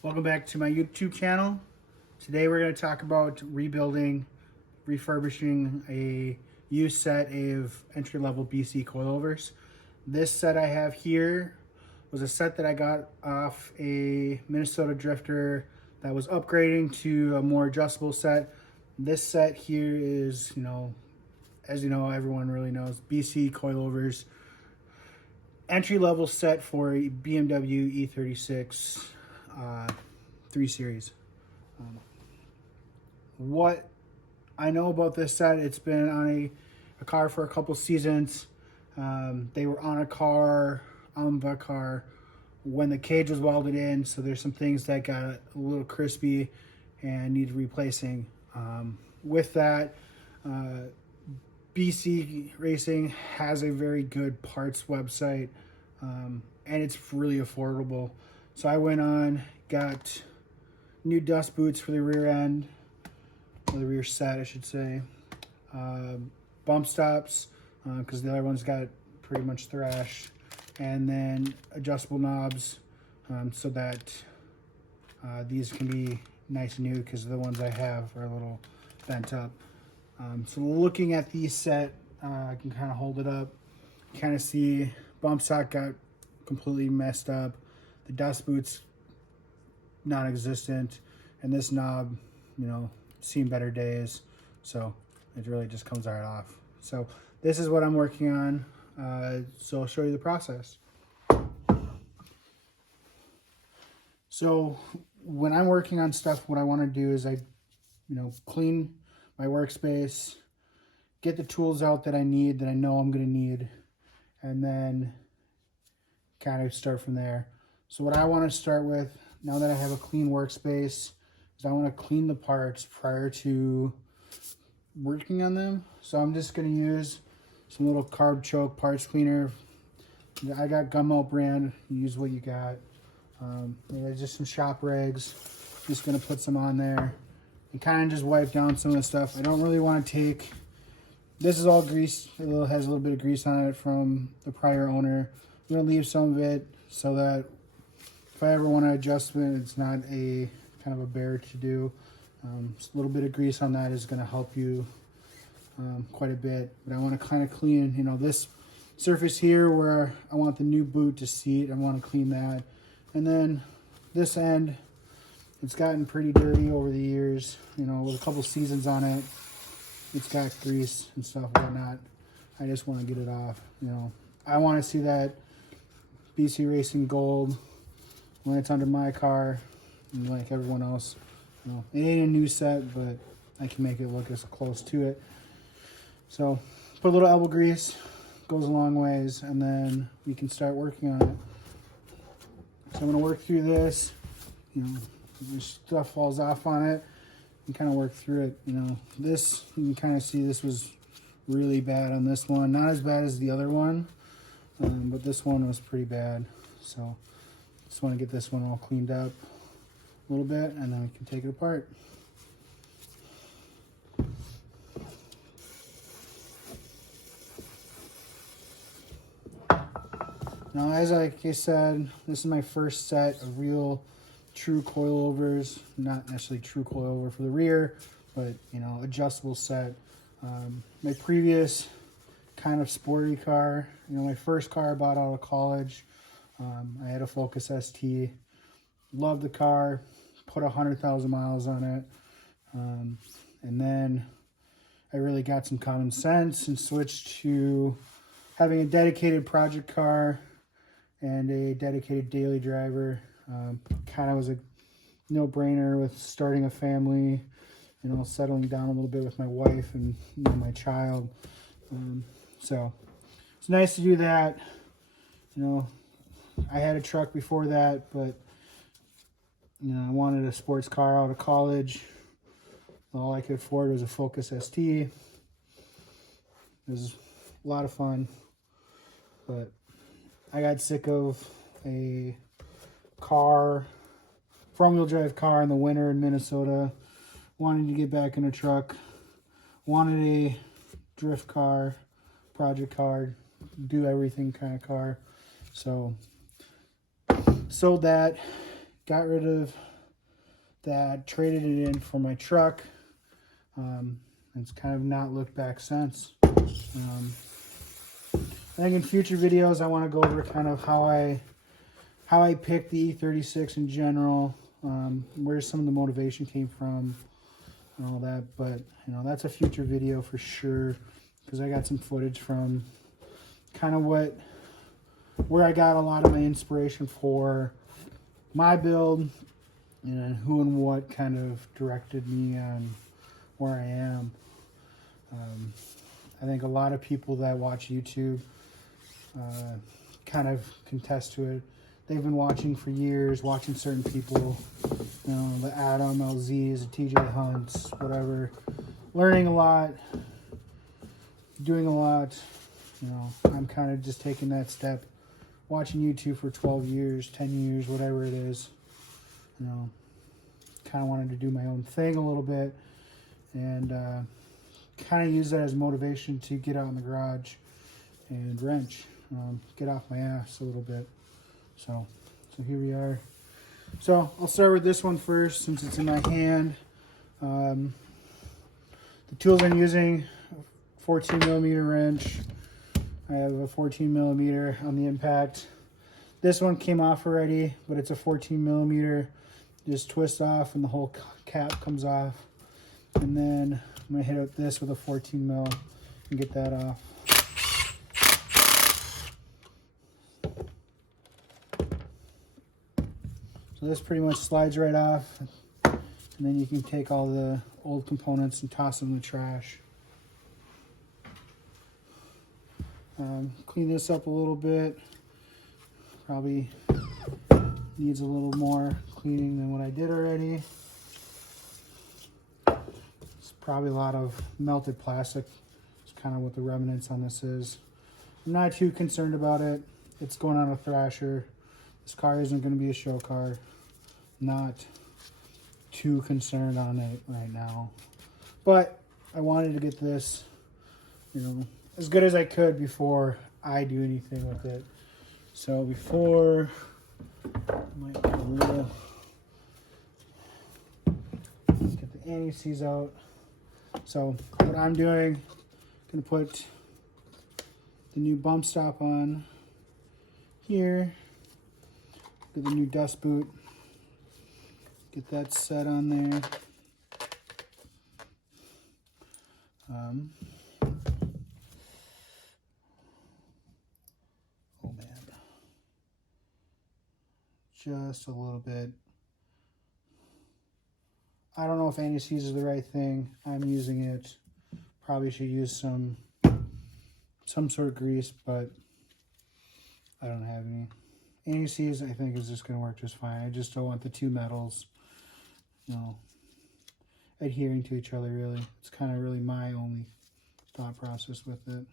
Welcome back to my YouTube channel. Today we're going to talk about refurbishing a used set of entry-level BC coilovers. This set I have here was a set that I got off a Minnesota drifter that was upgrading to a more adjustable set. This set here is, as you know, everyone really knows, BC Coilovers. Entry-level set for a BMW E36 3 Series. What I know about this set, it's been on a car for a couple seasons. They were on the car when the cage was welded in, so there's some things that got a little crispy and need replacing. With that, BC Racing has a very good parts website, and it's really affordable. So I went on, got new dust boots for the rear end, or the rear set I should say, bump stops, because the other ones got pretty much thrashed, and then adjustable knobs, so that these can be nice and new, because the ones I have are a little bent up. So looking at these set, I can kind of hold it up, kind of see bump stock got completely messed up, the dust boots non-existent, and this knob, seen better days, so it really just comes right off. So this is what I'm working on, so I'll show you the process. So when I'm working on stuff, what I want to do is I clean my workspace, get the tools out that I need, that I know I'm going to need, and then kind of start from there. So what I want to start with, now that I have a clean workspace, is I want to clean the parts prior to working on them. So I'm just going to use some little carb choke parts cleaner. I got Gummelt brand, use what you got. Maybe just some shop rags, just going to put some on there and kind of just wipe down some of the stuff. I don't really want to take, this is all grease, it has a little bit of grease on it from the prior owner. I'm going to leave some of it so that if I ever want to adjust it, it's not a kind of a bear to do. Just a little bit of grease on that is going to help you quite a bit. But I want to kind of clean, this surface here where I want the new boot to seat. I want to clean that. And then this end, it's gotten pretty dirty over the years, with a couple seasons on it. It's got grease and stuff, whatnot. I just want to get it off. I want to see that BC Racing gold when it's under my car, and like everyone else. It ain't a new set, but I can make it look as close to it. So put a little elbow grease, goes a long ways, and then we can start working on it. So I'm going to work through this. If stuff falls off on it, and kind of work through it. This, you can kind of see this was really bad on this one. Not as bad as the other one, but this one was pretty bad. So just want to get this one all cleaned up a little bit, and then we can take it apart. Now, as like I said, this is my first set of real true coilovers, not necessarily true coilover for the rear, but adjustable set. My previous kind of sporty car, my first car I bought out of college, I had a Focus ST. Loved the car, put 100,000 miles on it, and then I really got some common sense and switched to having a dedicated project car and a dedicated daily driver. Kind of was a no-brainer with starting a family, settling down a little bit with my wife and my child. So it's nice to do that. I had a truck before that, but I wanted a sports car out of college. All I could afford was a Focus ST. It was a lot of fun, but I got sick of a front-wheel drive car in the winter in Minnesota. Wanted to get back in a truck. Wanted a drift car, project car, do everything kind of car. So sold that, got rid of that traded it in for my truck. It's kind of not looked back since. I think in future videos I want to go over kind of how I picked the E36 in general, where some of the motivation came from and all that. But you know, that's a future video for sure, because I got some footage from kind of where I got a lot of my inspiration for my build, and who and what kind of directed me on where I am. I think a lot of people that watch YouTube kind of contest to it. They've been watching for years, watching certain people, you know, the Adam LZs, the TJ Hunts, whatever, learning a lot, doing a lot. You know, I'm kind of just taking that step, watching YouTube for 12 years, 10 years, whatever it is. You know, kind of wanted to do my own thing a little bit, and kind of use that as motivation to get out in the garage and wrench, get off my ass a little bit. So here we are. So I'll start with this one first, since it's in my hand. The tools I'm using: 14mm wrench. I have a 14mm on the impact. This one came off already, but it's a 14mm. Just twist off and the whole cap comes off. And then I'm gonna hit up this with a 14mm and get that off. So this pretty much slides right off, and then you can take all the old components and toss them in the trash. Clean this up a little bit. Probably needs a little more cleaning than what I did already. It's probably a lot of melted plastic. It's kind of what the remnants on this is. I'm not too concerned about it. It's going on a Thrasher. This car isn't going to be a show car. Not too concerned on it right now. But I wanted to get this, you know, as good as I could before I do anything with it. So before, might get a little, get the anti-seize out. So what I'm doing, I'm gonna put the new bump stop on here. Get the new dust boot. Get that set on there. Oh man. Just a little bit. I don't know if anti-seize is the right thing. I'm using it. Probably should use some sort of grease, but I don't have any. Anti-seize, I think, is just going to work just fine. I just don't want the two metals, you know, adhering to each other, really. It's kind of really my only thought process with it.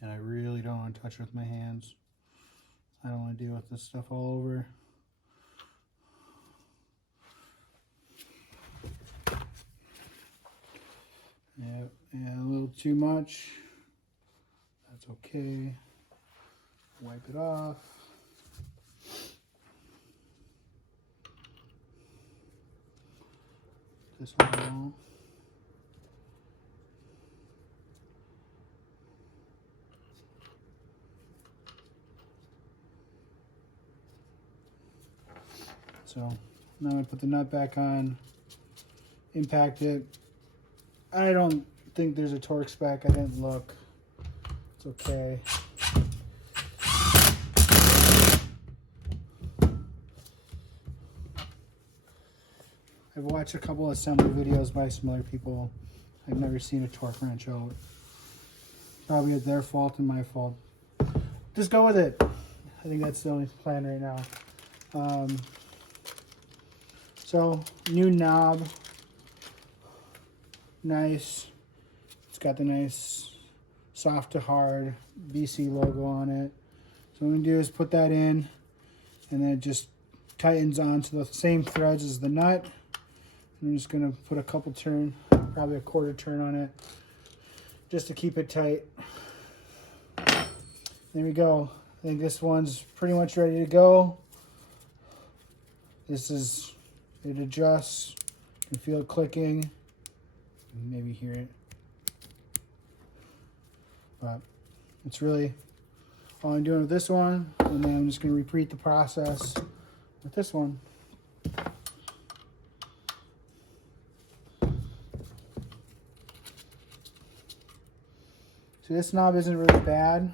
And I really don't want to touch it with my hands. I don't want to deal with this stuff all over. Yeah, a little too much. That's okay. Wipe it off. This one. So now I'm going to put the nut back on, impact it. I don't think there's a torque spec. I didn't look. It's okay. I've watched a couple assembly videos by some other people. I've never seen a torque wrench out. Probably their fault and my fault. Just go with it. I think that's the only plan right now. So, new knob. Nice. It's got the nice soft to hard BC logo on it. So what I'm going to do is put that in, and then it just tightens onto the same threads as the nut. I'm just going to put a couple turn, probably a quarter turn on it, just to keep it tight. there we go. I think this one's pretty much ready to go. This is, it adjusts. You can feel it clicking. Maybe hear it. But it's really all I'm doing with this one. And then I'm just going to repeat the process with this one. So this knob isn't really bad.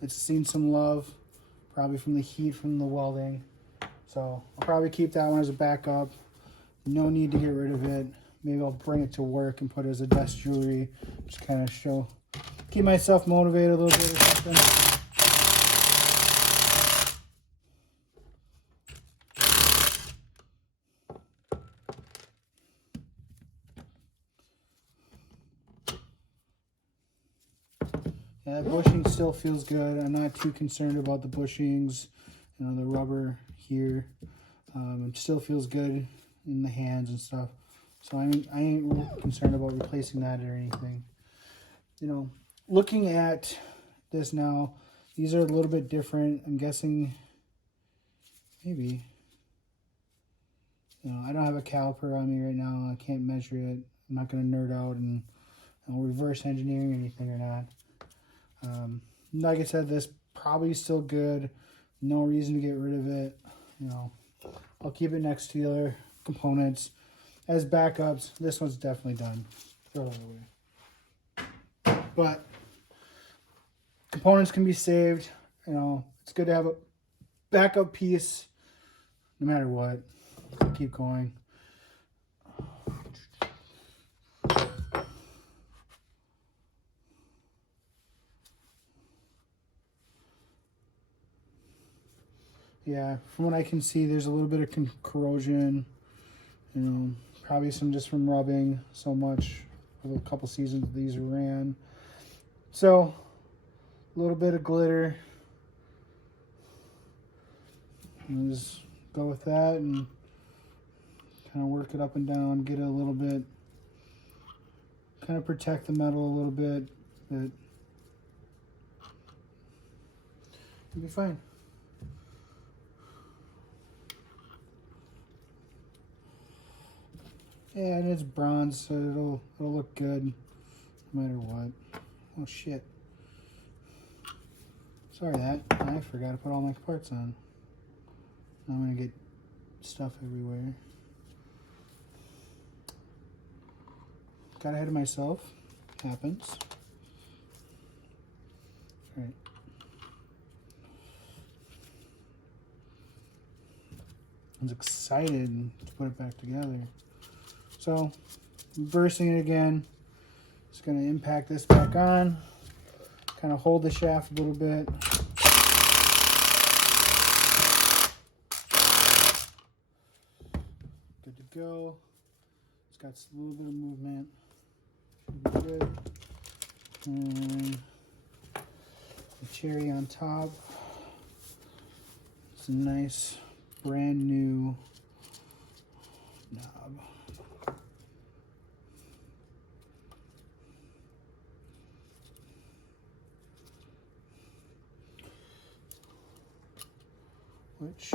It's seen some love, probably from the heat from the welding. So I'll probably keep that one as a backup. No need to get rid of it. Maybe I'll bring it to work and put it as a desk jewelry. Just kind of keep myself motivated a little bit or something. Yeah, that bushing still feels good. I'm not too concerned about the bushings, the rubber here. It still feels good in the hands and stuff. So I ain't really concerned about replacing that or anything. Looking at this now, these are a little bit different. I'm guessing maybe, I don't have a caliper on me right now. I can't measure it. I'm not going to nerd out and reverse engineering anything or not. Like I said, this probably still good. No reason to get rid of it. I'll keep it next to the other components as backups. This one's definitely done. Throw it away. But components can be saved. It's good to have a backup piece no matter what. Keep going. Yeah, from what I can see, there's a little bit of corrosion. Probably some just from rubbing so much for the couple seasons these ran. So, a little bit of glitter. And just go with that and kind of work it up and down, get it a little bit, kind of protect the metal a little bit, but it'll be fine. Yeah, and it's bronze, so it'll look good no matter what. Oh shit. Sorry that. I forgot to put all my parts on. Now I'm gonna get stuff everywhere. Got ahead of myself. Happens. Alright. I was excited to put it back together. So, reversing it again. Just going to impact this back on. Kind of hold the shaft a little bit. Good to go. It's got a little bit of movement. Should be good. And the cherry on top. It's a nice brand new knob. Which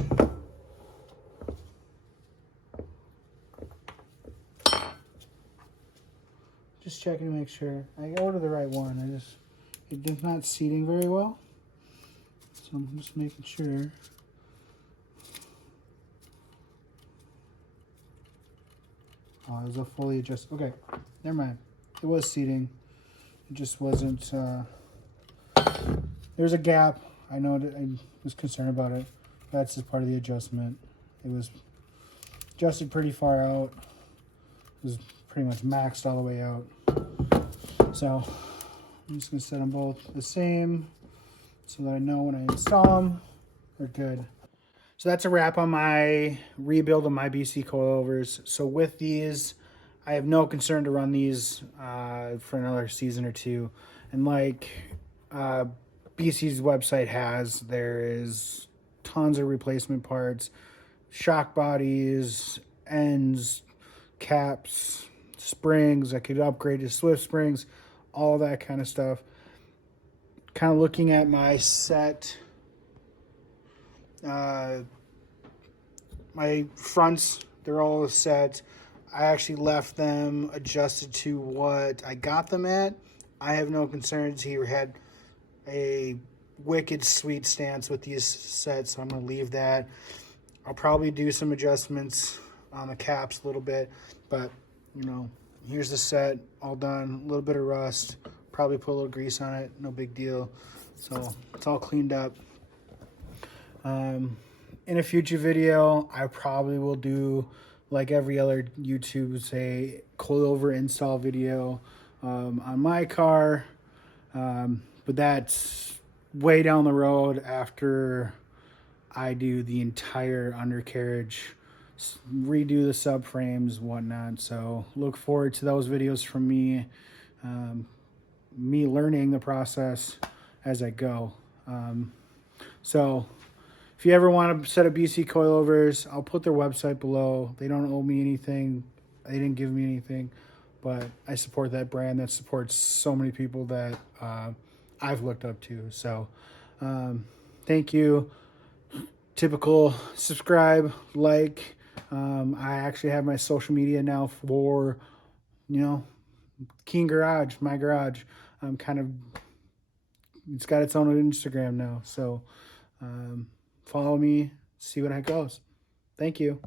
just checking to make sure I ordered the right one. It's not seating very well, so I'm just making sure. Oh, it was a fully adjusted. Okay, never mind. It was seating. It just wasn't. There's a gap. I know that I was concerned about it. That's just part of the adjustment. It was adjusted pretty far out. It was pretty much maxed all the way out. So I'm just gonna set them both the same so that I know when I install them, they're good. So that's a wrap on my rebuild of my BC Coilovers. So with these, I have no concern to run these for another season or two. And like BC's website has, there is tons of replacement parts, shock bodies, ends, caps, springs. I could upgrade to Swift springs, all that kind of stuff. kind of looking at my set. My fronts, they're all set. I actually left them adjusted to what I got them at. I have no concerns. He had a wicked sweet stance with these sets, so I'm going to leave that. I'll probably do some adjustments on the caps a little bit, but, you know, here's the set, all done. A little bit of rust. Probably put a little grease on it. No big deal. So it's all cleaned up. In a future video, I probably will do, like every other YouTube, say, coilover install video on my car. But that's way down the road after I do the entire undercarriage, redo the subframes, whatnot. So look forward to those videos from me, me learning the process as I go. So if you ever want to set up BC Coilovers, I'll put their website below. They don't owe me anything. They didn't give me anything, but I support that brand that supports so many people that I've looked up to. So thank you. Typical subscribe, like. I actually have my social media now for, you know, King Garage, my garage. It's got its own Instagram now. So follow me, see what it goes. Thank you.